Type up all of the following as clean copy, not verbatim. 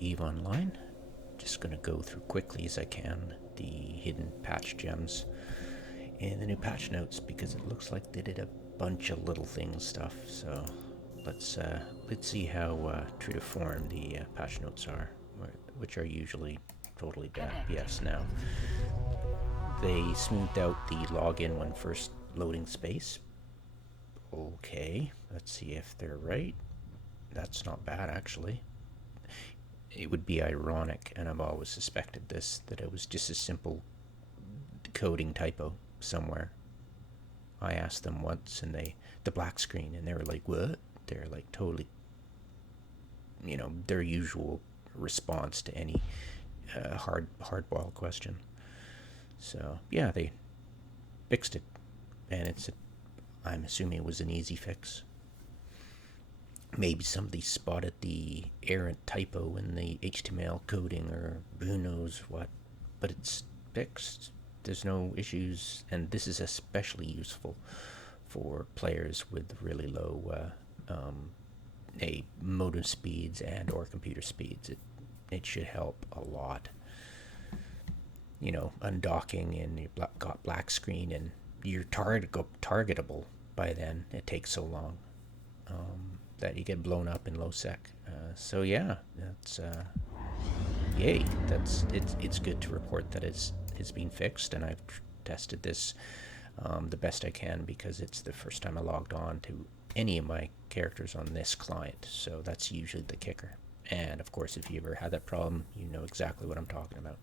EVE Online. Just going to go through quickly as I can the hidden patch gems and the new patch notes, because it looks like they did a bunch of little things stuff. So let's see how true to form the patch notes are, which are usually totally BS now. They smoothed out the login when first loading space. Okay, let's see if they're right. That's not bad, actually. It would be ironic, and I've always suspected this, that it was just a simple coding typo somewhere. I asked them once, and the black screen, and they were like, "What?" They're like totally, their usual response to any hardball question. So yeah, they fixed it, and I'm assuming it was an easy fix. Maybe somebody spotted the errant typo in the HTML coding, or who knows what, but it's fixed. There's no issues, and this is especially useful for players with really low modem speeds and or computer speeds. It should help a lot. Undocking, and you've got black screen, and you're targetable by then. It takes so long that you get blown up in low sec. So yeah, that's yay. It's good to report that it's been fixed, and I've tested this the best I can, because it's the first time I logged on to any of my characters on this client. So that's usually the kicker. And of course, if you ever had that problem, you know exactly what I'm talking about.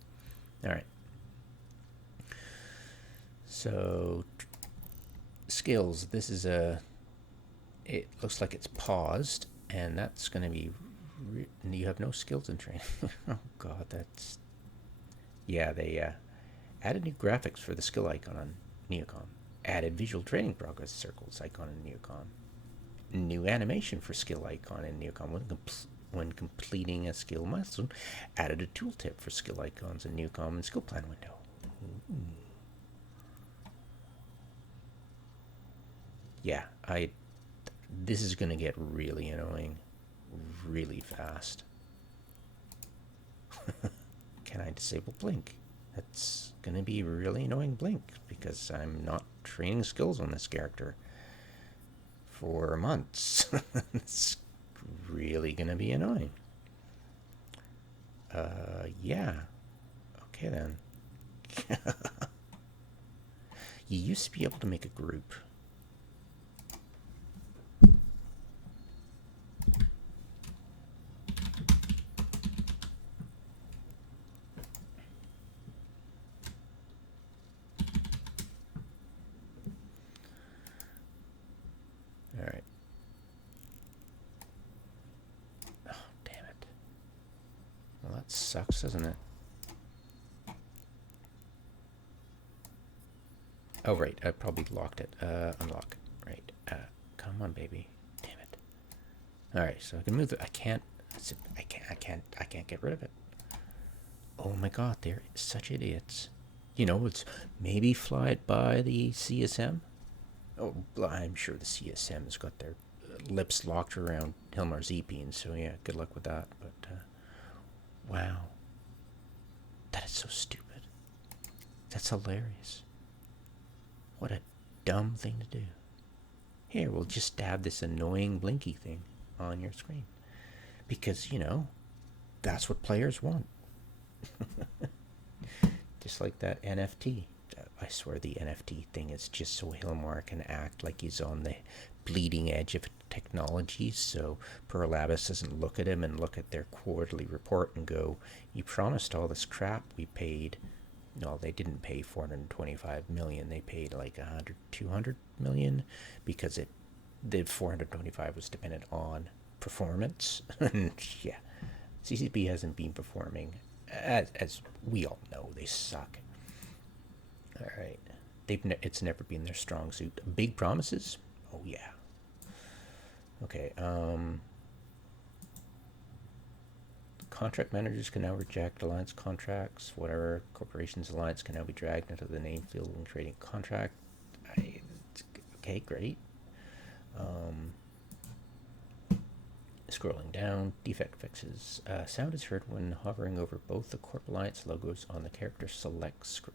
All right. So skills. This is it looks like it's paused, and that's going to be you have no skills in training. Oh god, that's yeah. They added new graphics for the skill icon on neocom, added visual training progress circles icon in neocom, new animation for skill icon in neocom when completing a skill milestone, added a tooltip for skill icons in neocom and skill plan window. Yeah, this is going to get really annoying really fast. Can I disable blink? That's going to be really annoying blink, because I'm not training skills on this character for months. It's really going to be annoying. Yeah. Okay then. You used to be able to make a group. Alright. Oh, damn it. Well, that sucks, doesn't it? Oh, right. I probably locked it. Unlock. Right. Come on, baby. Damn it. Alright, so I can move it. I can't get rid of it. Oh my god, they're such idiots. It's maybe fly it by the CSM. Oh, I'm sure the CSM has got their lips locked around Hilmar's EP, so yeah, good luck with that. But wow, that is so stupid. That's hilarious. What a dumb thing to do. Here, we'll just stab this annoying blinky thing on your screen, because that's what players want. Just like that NFT. I swear the NFT thing is just so Hilmar can act like he's on the bleeding edge of technology, so Pearl Abbas doesn't look at him and look at their quarterly report and go, "You promised all this crap we paid." No, they didn't pay 425 million. They paid like 100, 200 million, because the 425 was dependent on performance. Yeah, CCP hasn't been performing, as we all know. They suck. All right, it's never been their strong suit. Big promises? Oh yeah. Okay. Contract managers can now reject alliance contracts. Whatever corporation's alliance can now be dragged into the name field when creating a contract. Okay, great. Scrolling down, defect fixes. Sound is heard when hovering over both the Corp Alliance logos on the character select screen.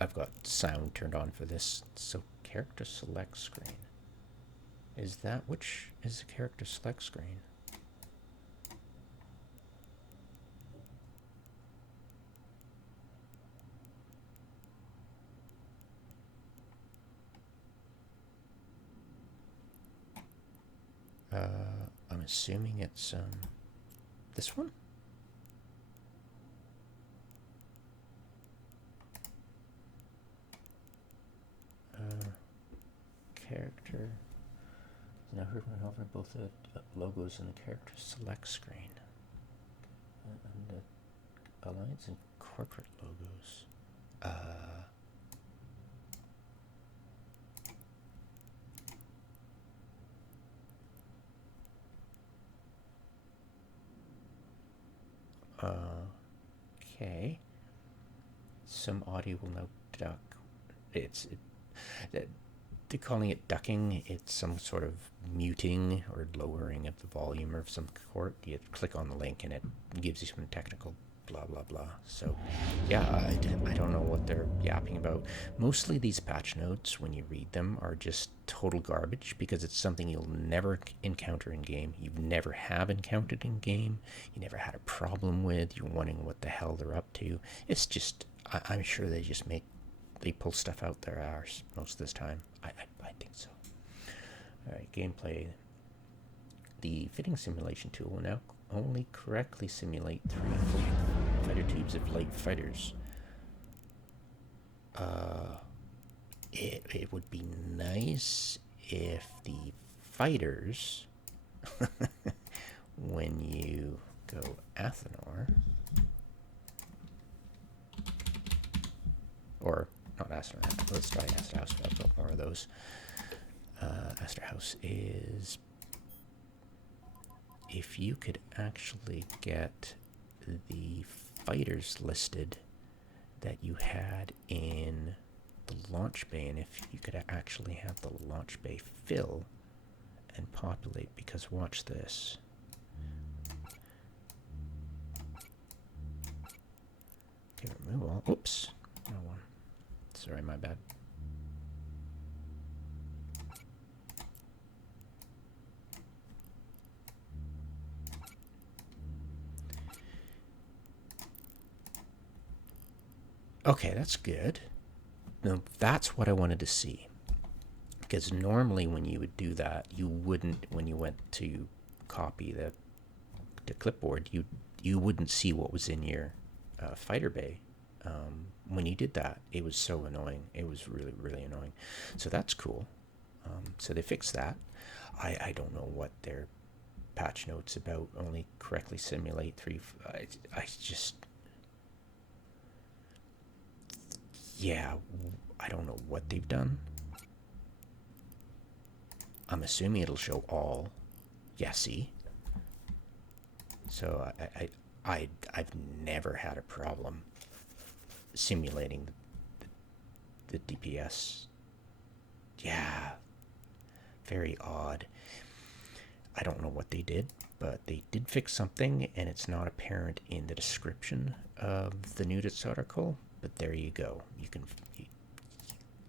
I've got sound turned on for this, so character select screen. Is that which is the character select screen? I'm assuming it's this one. Character. Now heard when hovering both the logos and the character select screen. And the Alliance and corporate logos. Okay. Some audio will now duck. They're calling it ducking. It's some sort of muting or lowering of the volume of some sort. You click on the link and it gives you some technical blah blah blah. So yeah, I don't know what they're yapping about. Mostly these patch notes, when you read them, are just total garbage because it's something you'll never encounter in game. You never have encountered in game. You never had a problem with. You're wondering what the hell they're up to. It's just, I'm sure they pull stuff out their arse most of this time. I think so. All right, gameplay. The fitting simulation tool will now only correctly simulate 3 fighter tubes of light fighters. It would be nice if the fighters, when you go Athenor, or not Athenor, let's try Asterhouse. I've got more of those. Asterhouse is, if you could actually get the fighters listed that you had in the launch bay, and if you could actually have the launch bay fill and populate, because watch this. Okay, remove all. Oops. No one. Sorry, my bad. Okay, that's good. Now, that's what I wanted to see. Because normally when you would do that, you wouldn't, when you went to copy the clipboard, you wouldn't see what was in your fighter bay. When you did that, it was so annoying. It was really, really annoying. So that's cool. So they fixed that. I don't know what their patch notes about only correctly simulate 3. I just... Yeah, I don't know what they've done. I'm assuming it'll show all. Yeah, see? So I've never had a problem simulating the DPS. Yeah, very odd. I don't know what they did, but they did fix something, and it's not apparent in the description of the Nudits article. But there you go. You can,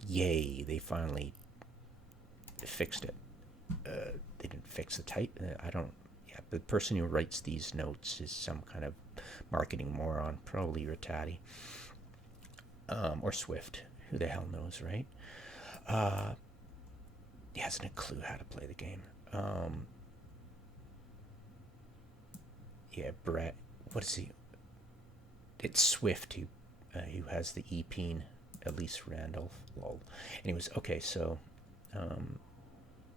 yay! They finally fixed it. They didn't fix the type. I don't. Yeah, the person who writes these notes is some kind of marketing moron, probably Ratati, or Swift. Who the hell knows, right? He hasn't a clue how to play the game. Yeah, Brett. What is he? It's Swift who has the E-peen, at least Randolph. Lol. Anyways, okay, so,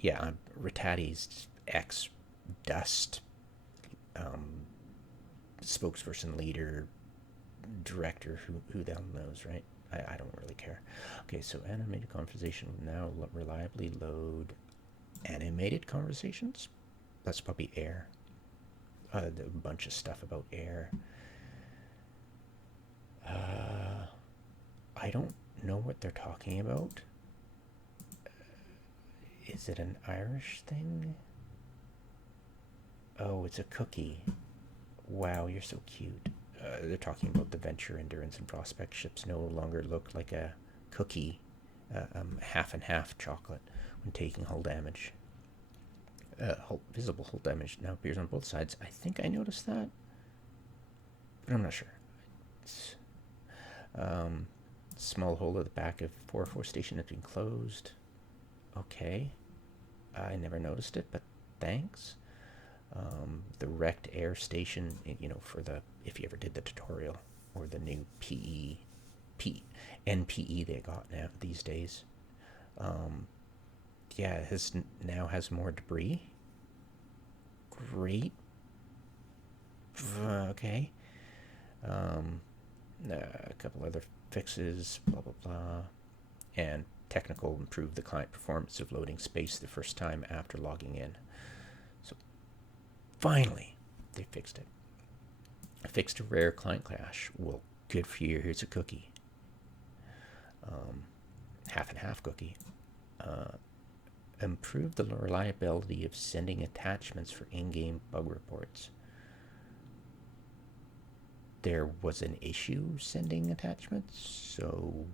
yeah, Ratati's ex-Dust spokesperson, leader, director, who the hell knows, right? I don't really care. Okay, so animated conversation will now reliably load animated conversations? That's probably air. A bunch of stuff about air. I don't know what they're talking about. Is it an Irish thing? Oh, it's a cookie. Wow, you're so cute. They're talking about the Venture, Endurance, and Prospect ships no longer look like a cookie, half and half chocolate when taking hull damage. Visible hull damage now appears on both sides. I think I noticed that, but I'm not sure. It's, small hole at the back of 404 station has been closed. Okay. I never noticed it, but thanks. The wrecked air station, for the, if you ever did the tutorial, or the new NPE they got now these days. Yeah, it now has more debris. Great. Okay. A couple other fixes, blah blah blah, and technical improve the client performance of loading space the first time after logging in. So finally, they fixed it. Fixed a rare client crash. Well, good for you. Here's a cookie. Half and half cookie. Improve the reliability of sending attachments for in-game bug reports. There was an issue sending attachments, so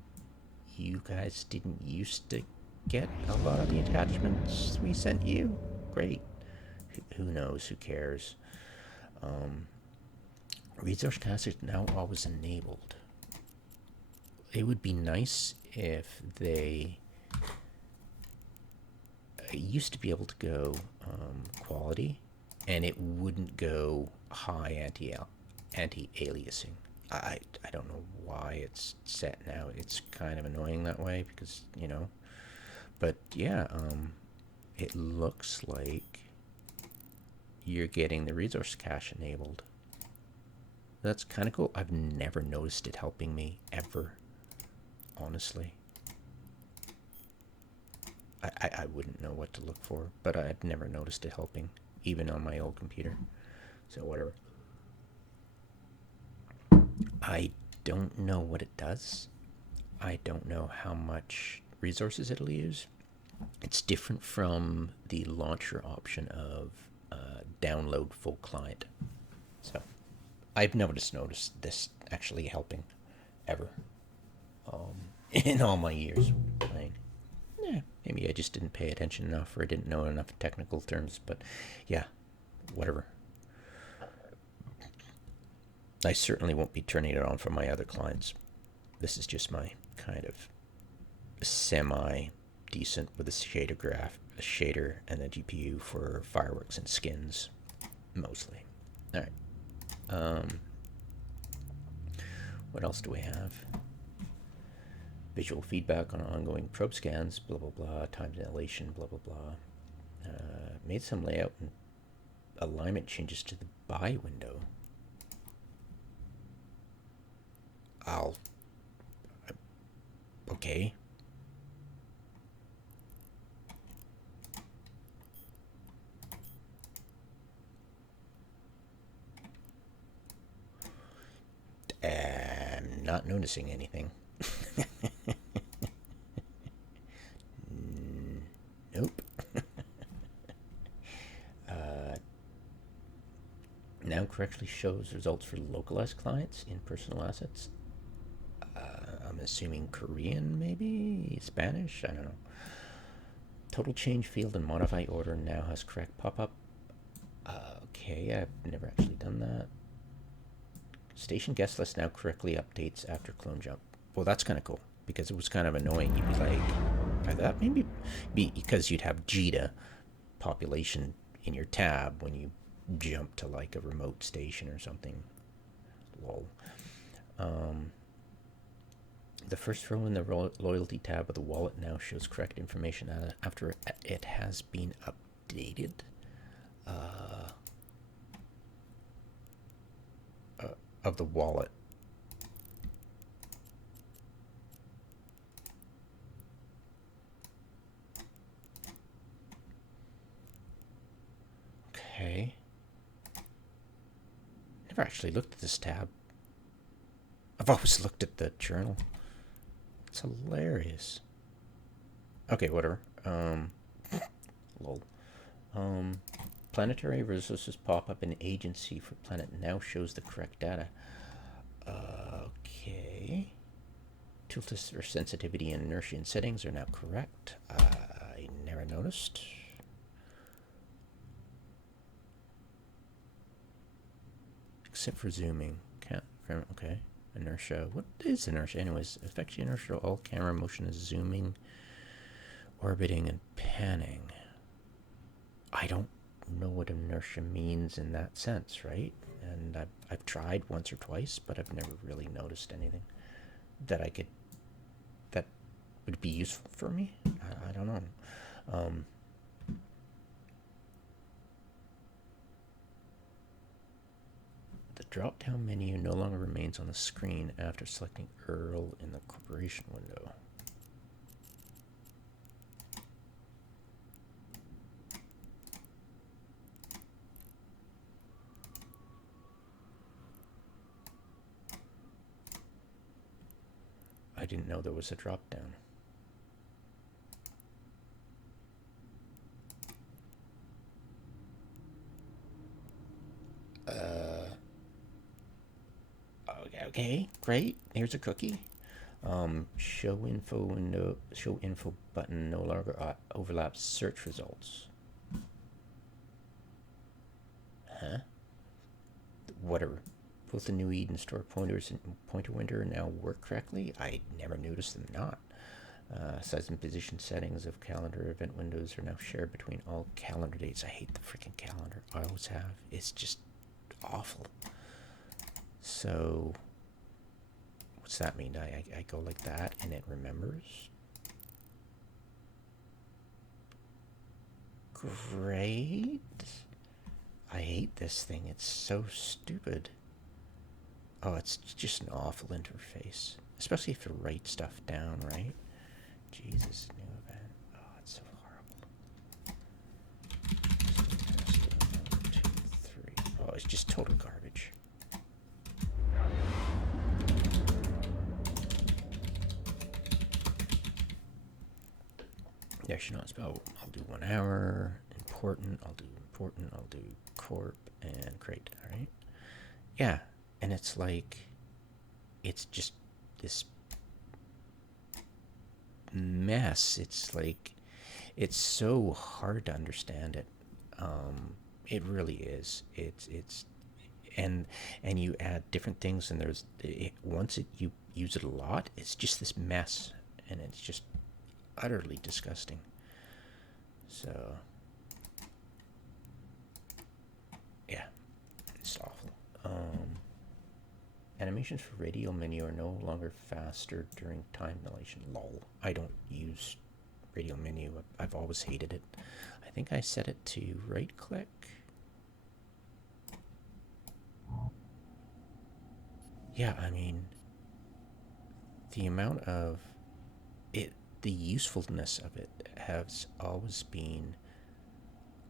you guys didn't used to get a lot of the attachments we sent you? Great. Who knows? Who cares? Resource cache is now always enabled. It would be nice if they used to be able to go quality, and it wouldn't go high anti-aliasing. I don't know why it's set now. It's kind of annoying that way because, but yeah, it looks like you're getting the resource cache enabled. That's kind of cool. I've never noticed it helping me ever, honestly. I wouldn't know what to look for, but I've never noticed it helping, even on my old computer. So whatever. I don't know what it does. I don't know how much resources it'll use. It's different from the launcher option of download full client. So I've noticed this actually helping ever in all my years playing. Maybe I just didn't pay attention enough, or I didn't know enough technical terms, but yeah, whatever. I certainly won't be turning it on for my other clients. This is just my kind of semi-decent with a shader and a GPU for fireworks and skins, mostly. All right. What else do we have? Visual feedback on ongoing probe scans, blah, blah, blah, times annihilation, blah, blah, blah. Made some layout and alignment changes to the buy window. Okay. I'm not noticing anything. Nope. Now correctly shows results for localized clients in personal assets. I'm assuming Korean, maybe? Spanish? I don't know. Total change field and modify order now has correct pop-up. Okay, I've never actually done that. Station guest list now correctly updates after clone jump. Well, that's kind of cool, because it was kind of annoying. You'd be like, I thought maybe because you'd have JITA population in your tab when you jump to like a remote station or something. Lol. The first row in the loyalty tab of the wallet now shows correct information after it has been updated. Of the wallet. Okay. Never actually looked at this tab. I've always looked at the journal. It's hilarious. Okay, whatever. Lol. Planetary resources pop up in agency for planet now shows the correct data. Okay. Tooltips for sensitivity and inertia and settings are now correct. I never noticed. Except for zooming. Can't. Okay. Inertia. What is inertia? Anyways, affects the inertia. All camera motion is zooming, orbiting, and panning. I don't know what inertia means in that sense, right? And I've tried once or twice, but I've never really noticed anything that that would be useful for me. I don't know. The drop-down menu no longer remains on the screen after selecting Earl in the corporation window. I didn't know there was a drop-down. Okay, great. Here's a cookie. Show info button no longer overlaps search results. Huh? Whatever. Both the new Eden store pointers and pointer window now work correctly. I never noticed them not. Size and position settings of calendar event windows are now shared between all calendar dates. I hate the freaking calendar. I always have. It's just awful. So, what's that mean? I go like that and it remembers? Great. I hate this thing. It's so stupid. Oh, it's just an awful interface. Especially if you write stuff down, right? Jesus, new event. Oh, it's so horrible. 1, 2, 3. Oh, it's just total garbage. Yeah, should not spell. I'll do 1 hour. Important. I'll do important. I'll do corp and create. All right. Yeah, and it's like, it's just this mess. It's like, it's so hard to understand it. It really is. And you add different things, and once you use it a lot, it's just this mess, and it's just utterly disgusting. So, yeah, it's awful. Animations for radial menu are no longer faster during time dilation. Lol. I don't use radial menu. I've always hated it. I think I set it to right click. Yeah, I mean, the amount of it, the usefulness of it has always been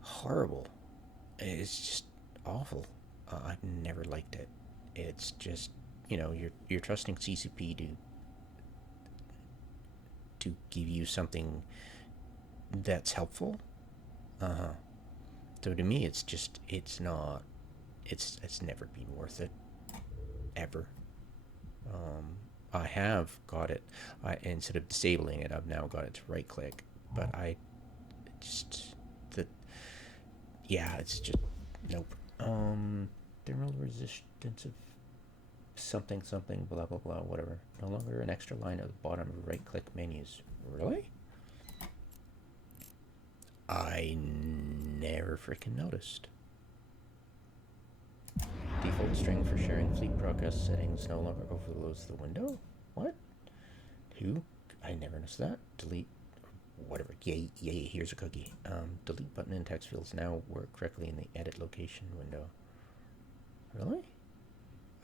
horrible. It's just awful. I've never liked it. It's just, you're trusting CCP to give you something that's helpful. So to me, it's not. It's never been worth it, ever. I have got it. Instead of disabling it, I've now got it to right click. But it's just nope. Thermal resistance of something, blah blah blah, whatever. No longer an extra line at the bottom of right click menus. Really? I never freaking noticed. Default string for sharing fleet progress settings no longer overloads the window? What? Who? I never noticed that. Delete. Whatever. Yay, here's a cookie. Delete button and text fields now work correctly in the edit location window. Really?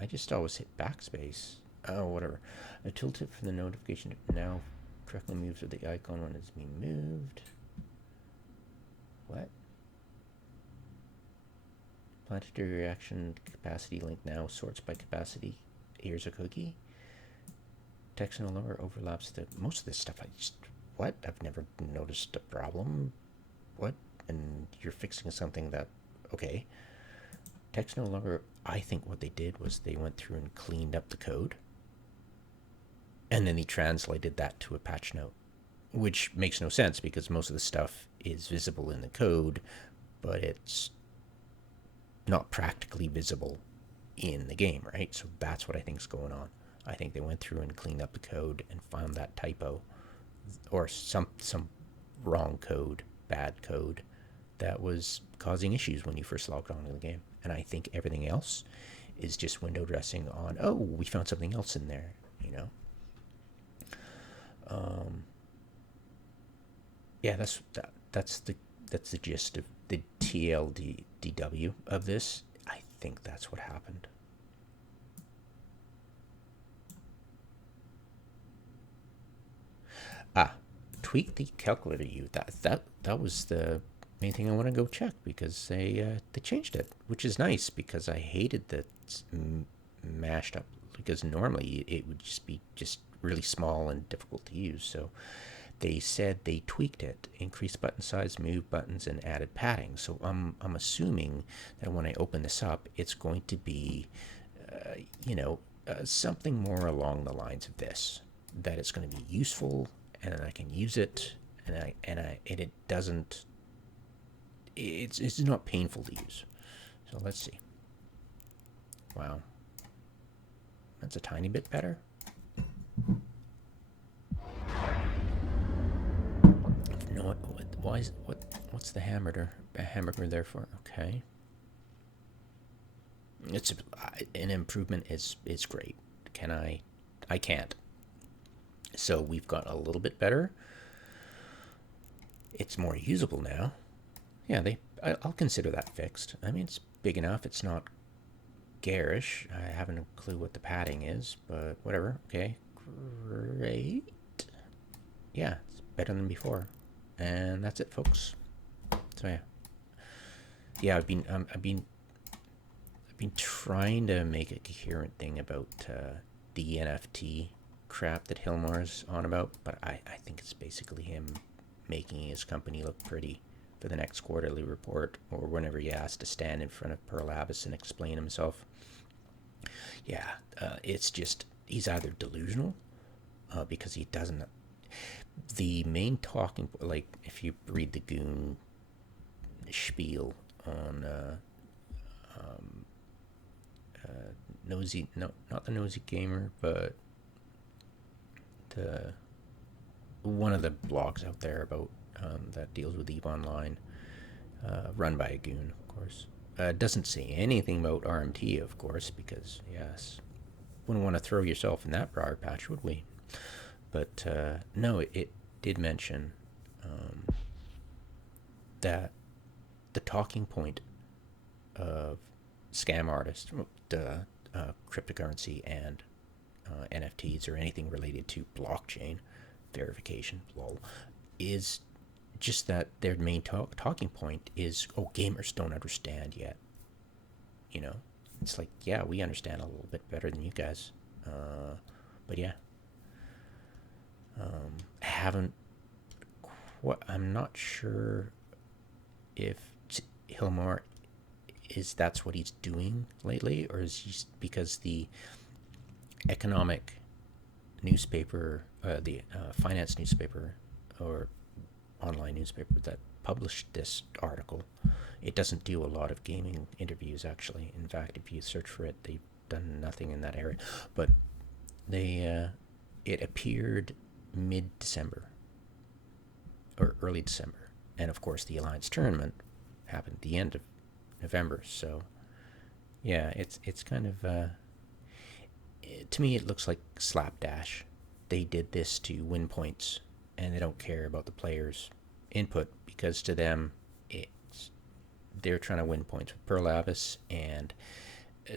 I just always hit backspace. Oh, whatever. A tooltip for the notification now correctly moves with the icon when it's being moved. What? Planetary reaction capacity link now sorts by capacity. Here's a cookie. Text no longer overlaps most of this stuff. What? I've never noticed a problem. What? and you're fixing something that, okay, text no longer. I think what they did was they went through and cleaned up the code, and then he translated that to a patch note, which makes no sense because most of the stuff is visible in the code, but it's not practically visible in the game, right? So that's what I think is going on. I think they went through and cleaned up the code and found that typo or some wrong code, bad code that was causing issues when you first logged on to the game. And I think everything else is just window dressing on, oh, we found something else in there, you know? Yeah, that's the gist of the TLDW of this. I think that's what happened. Tweak the calculator view. That was the main thing I want to go check because they changed it, which is nice because I hated the mashed up, because normally it would just be just really small and difficult to use. So they said they tweaked it, increased button size, moved buttons, and added padding. So I'm assuming that when I open this up, it's going to be, something more along the lines of this. That it's going to be useful, and I can use it, and it doesn't. It's not painful to use. So let's see. Wow, that's a tiny bit better. No, what's the hamburger there for? Okay, it's an improvement is great. Can I can't. So we've got a little bit better. It's more usable now. Yeah, I'll consider that fixed. I mean, it's big enough. It's not garish. I haven't a clue what the padding is, but whatever. Okay, great. Yeah, it's better than before. And that's it, folks. So yeah, I've been trying to make a coherent thing about the NFT crap that Hilmar's on about, but I think it's basically him making his company look pretty for the next quarterly report or whenever he has to stand in front of Pearl Abbas and explain himself. Yeah, it's just he's either delusional because he doesn't. The main talking, like if you read the Goon spiel on Nosy, no, not the Nosy Gamer, but one of the blogs out there about that deals with EVE Online, run by a Goon, of course. Doesn't say anything about RMT, of course, because yes, wouldn't want to throw yourself in that briar patch, would we? But no, it did mention that the talking point of scam artists, cryptocurrency, and NFTs or anything related to blockchain verification, lol, is just that their main talking point is, oh, gamers don't understand yet. You know, it's like, yeah, we understand a little bit better than you guys. But yeah, I'm not sure if Hilmar that's what he's doing lately, or is he, because the economic newspaper, the finance newspaper or online newspaper that published this article, it doesn't do a lot of gaming interviews, actually. In fact, if you search for it, they've done nothing in that area. But it appeared mid-December or early December, and of course the Alliance tournament happened at the end of November. So yeah, it's kind of to me it looks like slapdash. They did this to win points, and they don't care about the players' input, because to them they're trying to win points with Pearl Abbas, and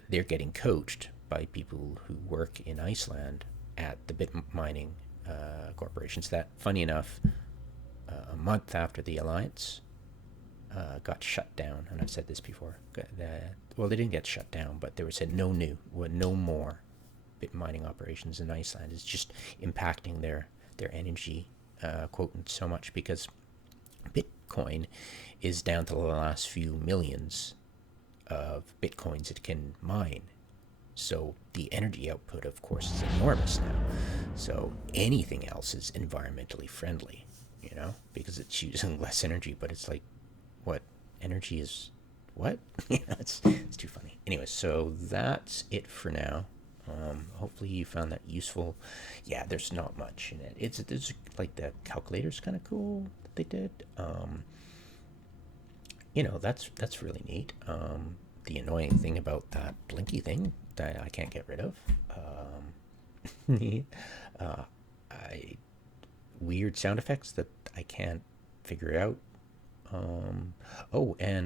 they're getting coached by people who work in Iceland at the bit mining corporations that, funny enough, a month after the Alliance got shut down, and I've said this before, well, they didn't get shut down, but they were said no more bit mining operations in Iceland. It's just impacting their energy quotient so much, because Bitcoin is down to the last few millions of Bitcoins it can mine. So the energy output, of course, is enormous now. So anything else is environmentally friendly, because it's using less energy. But it's like, what? Energy is what? It's too funny. Anyway, so that's it for now. Hopefully you found that useful. Yeah, there's not much in it. There's like the calculator's kind of cool that they did. That's really neat. The annoying thing about that blinky thing that I can't get rid of. uh, Weird sound effects that I can't figure out. And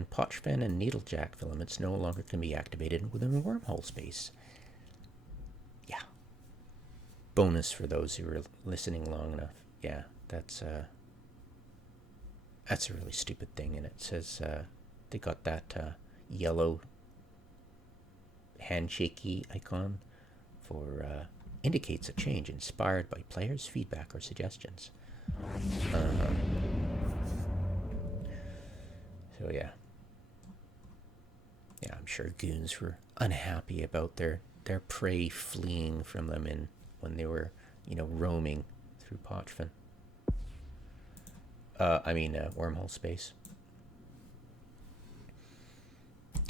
pochven and needlejack filaments no longer can be activated within wormhole space. Yeah. Bonus for those who are listening long enough. Yeah, that's a really stupid thing, and it says they got that yellow handshakey icon for indicates a change inspired by players' feedback or suggestions. So yeah, I'm sure goons were unhappy about their prey fleeing from them when they were roaming through pochven. Wormhole space.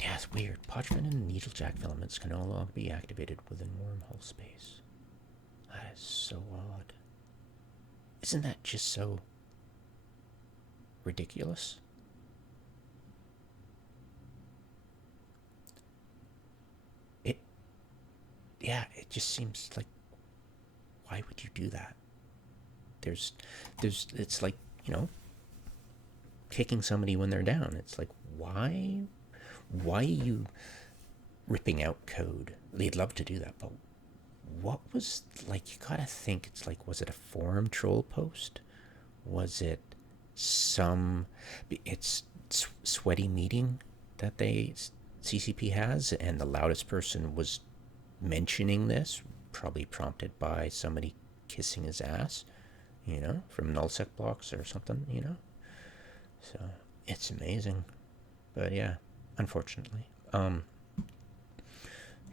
Yeah, it's weird. Pochven and needlejack filaments can no longer be activated within wormhole space. That is so odd. Isn't that just so ridiculous? It just seems like, why would you do that? It's like, kicking somebody when they're down. It's like, why are you ripping out code? They'd love to do that, but what was, like, you gotta think, it's like, was it a forum troll post? Was it it's sweaty meeting that CCP has, and the loudest person was mentioning this, probably prompted by somebody kissing his ass, from nullsec blocks or something, So it's amazing. But yeah, unfortunately.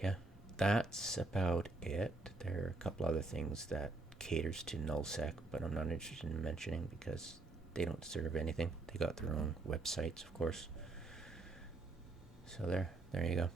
Yeah, that's about it. There are a couple other things that caters to nullsec, but I'm not interested in mentioning because they don't serve anything. They got their own websites, of course. So there you go.